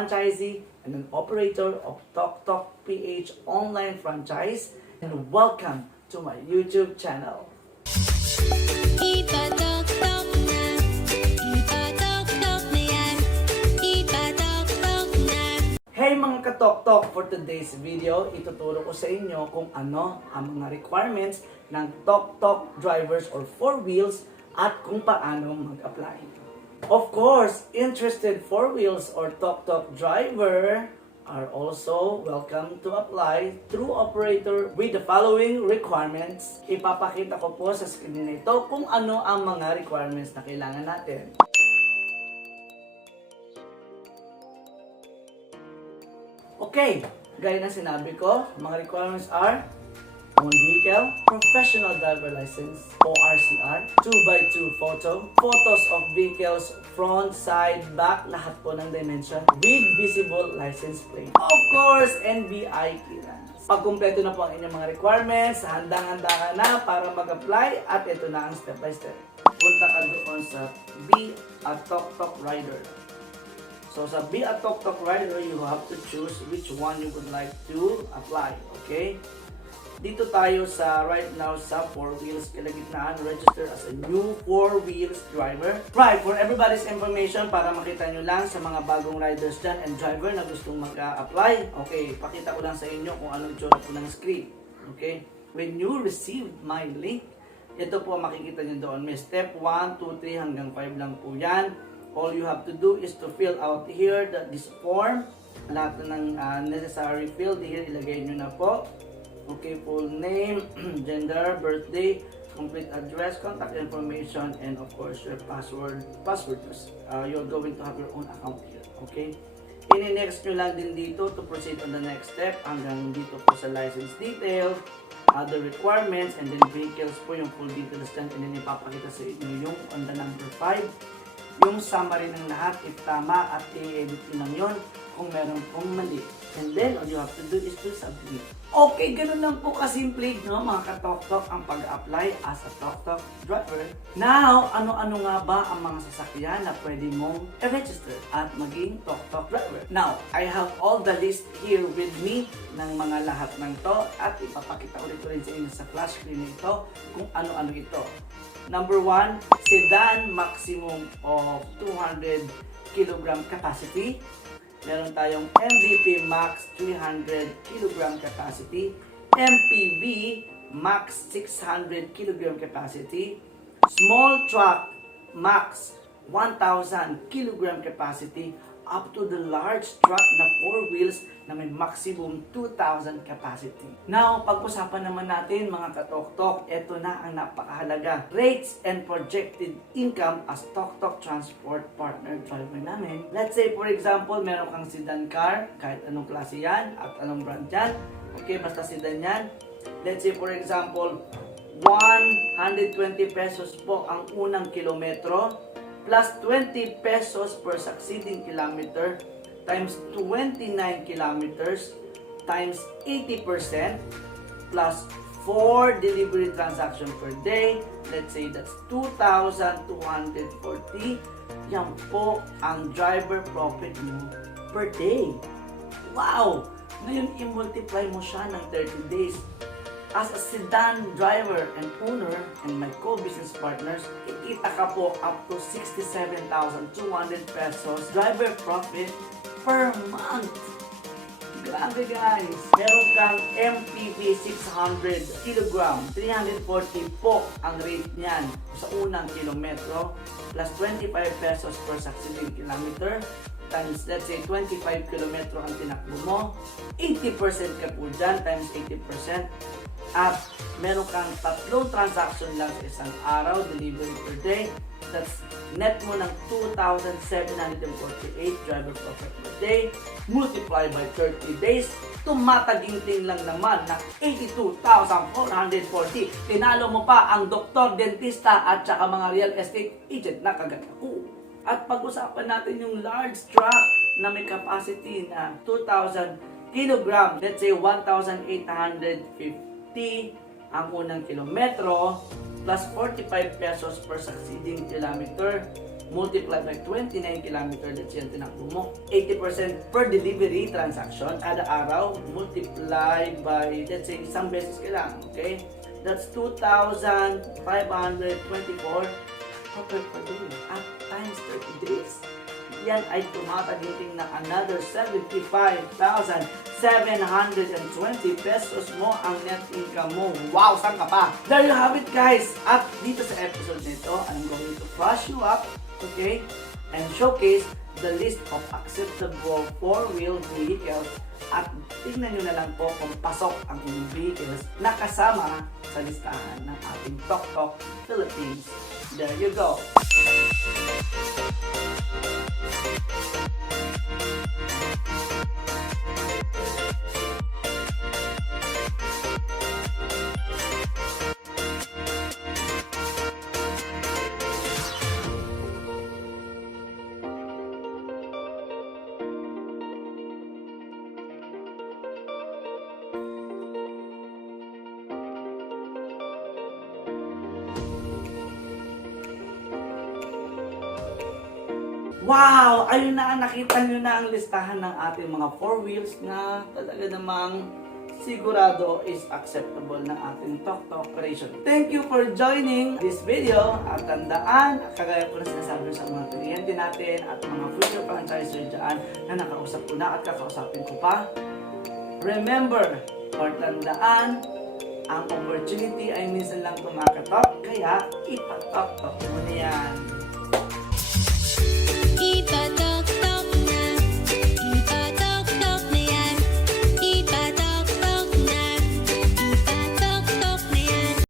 franchisee and an operator of Tok Tok PH online franchise, and welcome to my YouTube channel. Ipatok-tok na, ipatok-tok na yan, ipatok-tok na. Hey mga katok-tok! For today's video, ituturo ko sa inyo kung ano ang mga requirements ng Tok Tok drivers or 4 wheels at kung paano mag-apply. Of course, interested 4 wheels or Tok Tok driver are also welcome to apply through operator with the following requirements. Ipapakita ko po sa screen nito kung ano ang mga requirements na kailangan natin. Okay, gaya ng sinabi ko, mga requirements are own vehicle, professional driver license, ORCR, 2x2 photo, photos of vehicles, front, side, back, lahat po ng dimension, with visible license plate. Of course, NBI clearance. Pag kumpleto na po ang inyong mga requirements, handang-handa ka na para mag-apply at ito na ang step by step. Punta ka doon sa Be a Tok Tok Rider. So sa Be a Tok Tok Rider, you have to choose which one you would like to apply. Okay? Dito tayo sa right now sa 4 wheels kalagitnaan, register as a new 4 wheels driver. Right, for everybody's information, para makita nyo lang sa mga bagong riders dyan and driver na gustong mag-apply. Okay, pakita ko lang sa inyo kung anong itsura po ng screen. Okay, when you received my link, ito po makikita nyo doon. May step 1, 2, 3 hanggang 5 lang po yan. All you have to do is to fill out here this form. Lahat ng necessary field here, ilagay nyo na po. Okay, full name, gender, birthday, complete address, contact information, and of course your password. You're going to have your own account here. Okay? I-next nyo lang din dito to proceed on the next step hanggang dito po sa license detail, other requirements, and then vehicles po yung full details dyan, and then ipapakita sa inyo yung on the number 5. Yung summary ng lahat, if tama, at i-edit lang yun kung meron pong mali. And then, all you have to do is to submit. Okay, ganun lang po kasimple, no, mga ka-Tok-Tok, ang pag-apply as a Tok-Tok driver. Now, ano-ano nga ba ang mga sasakyan na pwede mong i-register at maging Tok-Tok driver? Now, I have all the list here with me ng mga lahat ng to at ipapakita ulit ko rin sa inyo sa flash screen nito kung ano-ano ito. Number 1, sedan maximum of 200 kg capacity. Meron tayong MVP Max 300 kg capacity, MPV Max 600 kg capacity, Small Truck Max 1,000 kg capacity, up to the large truck na 4 wheels na may maximum 2,000 capacity. Now, pag-usapan naman natin mga ka-Tok-Tok, ito na ang napakahalaga. Rates and projected income as Tok-Tok transport partner driver namin. Let's say for example, meron kang sedan car, kahit anong klase yan at anong brand yan. Okay, basta sedan yan. Let's say for example, 120 pesos po ang unang kilometro, plus 20 pesos per succeeding kilometer times 29 kilometers times 80% plus 4 delivery transaction per day. Let's say that's 2,240. Yan po ang driver profit mo per day. Wow! Ngayon, i-multiply mo siya ng 30 days. As a sedan driver and owner and my co-business partners, kikita ka po up to 67,200 pesos driver profit per month. Grabe guys! Meron kang MPV 600 kg, 340 po ang rate niyan sa unang kilometro, plus 25 pesos per succeeding kilometer, times let's say 25 kilometro ang tinakbo mo, 80% ka po dyan, times 80%. At meron kang 3 transaction lang sa isang araw, delivery per day. That's net mo ng 2,748 driver profit per day. Multiply by 30 days. Tumataginting lang naman ng 82,440. Tinalo mo pa ang doktor, dentista at saka mga real estate agent na kagad ako. At pag-usapan natin yung large truck na may capacity na 2,000 kg. Let's say 1,850 ang unang kilometro plus 45 pesos per succeeding kilometer multiply by 29 kilometer, that's yan tinakbo mo. 80% per delivery transaction, kada araw, multiply by, let's say, isang beses ka lang, okay? That's 2,524 per day at times 30 days. Yan ay tumataginting ng another 75,720 pesos mo ang net income mo. Wow, saan ka pa? There you have it, guys. At dito sa episode nito, I'm going to brush you up, okay? And showcase the list of acceptable four-wheel vehicles. At tingnan nyo na lang po kung pasok ang inyong vehicles na kasama sa listahan ng ating Tok Tok Philippines. There you go. Wow! Ayun na, nakita nyo na ang listahan ng ating mga four wheels na talaga namang sigurado is acceptable ng ating Tok Tok operation. Thank you for joining this video at tandaan, kagaya ko na sinasabi sa mga kliyente natin at mga future franchisor dyan na nakausap ko na at kakausapin ko pa. Remember, or tandaan, ang opportunity ay minsan lang kumakatok, kaya ipatok-tok mo na yan.